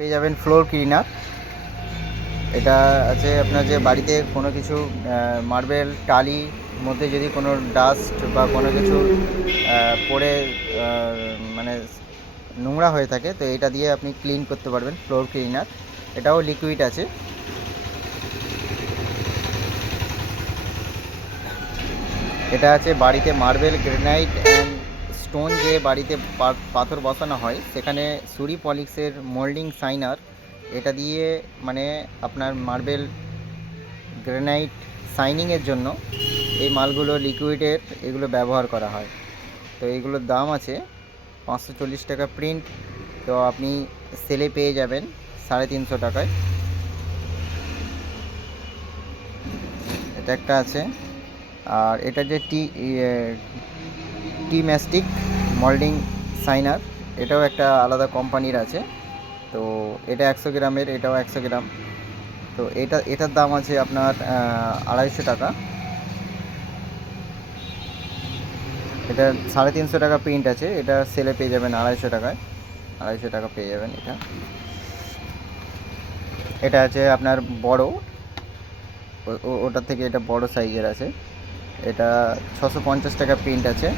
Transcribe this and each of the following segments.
পেয়ে যাবেন floor cleaner. এটা আছে আপনার যে বাড়িতে কোনো কিছু মার্বেল টালি মধ্যে যদি কোনো ডাস্ট বা কোনো কিছু পড়ে মানে নোংরা হয়ে থাকে, তো এটা দিয়ে আপনি ক্লিন করতে পারবেন। ফ্লোর ক্লিনার, এটাও লিকুইড আছে। এটা আছে বাড়িতে মার্বেল গ্রানাইট অ্যান্ড স্টোন যে বাড়িতে পাথর বসানো হয়, সেখানে সুরি পলিক্সের মোল্ডিং শাইনার, এটা দিয়ে মানে আপনার মার্বেল গ্রানাইট শাইনিংয়ের জন্য এই মালগুলো লিকুইডের এগুলো ব্যবহার করা হয়। তো এইগুলোর দাম আছে 540 টাকা প্রিন্ট। তো আপনি সেলে পেয়ে যাবেন 350 টাকায়। এটা একটা আছে। আর এটা যে টি ম্যাস্টিক মোল্ডিং শাইনার, এটাও একটা আলাদা কোম্পানির আছে। তো এটা 100 গ্রামের, এটাও 100 গ্রাম। তো এটার দাম আছে আপনার 250 টাকা। এটা 350 টাকা প্রিন্ট আছে, এটা সেলে পেয়ে যাবেন 250 টাকায়। 250 টাকা পেয়ে যাবেন এটা। এটা আছে আপনার বড়, ওটার থেকে এটা বড় সাইজের আছে। এটা 650 টাকা প্রিন্ট আছে,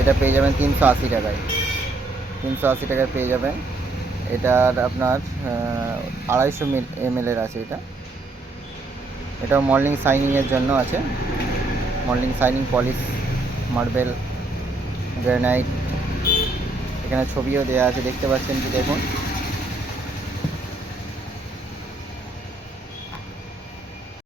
এটা পেয়ে যাবেন 380 টাকায়। 380 টাকায় পেয়ে যাবেন। এটার আপনার 250 ml আছে এটা। এটাও মল্ডিং শাইনিংয়ের জন্য আছে। Moulding shining polish marble granite, এখানে ছবিও দেওয়া আছে, দেখতে পাচ্ছেন কি দেখুন।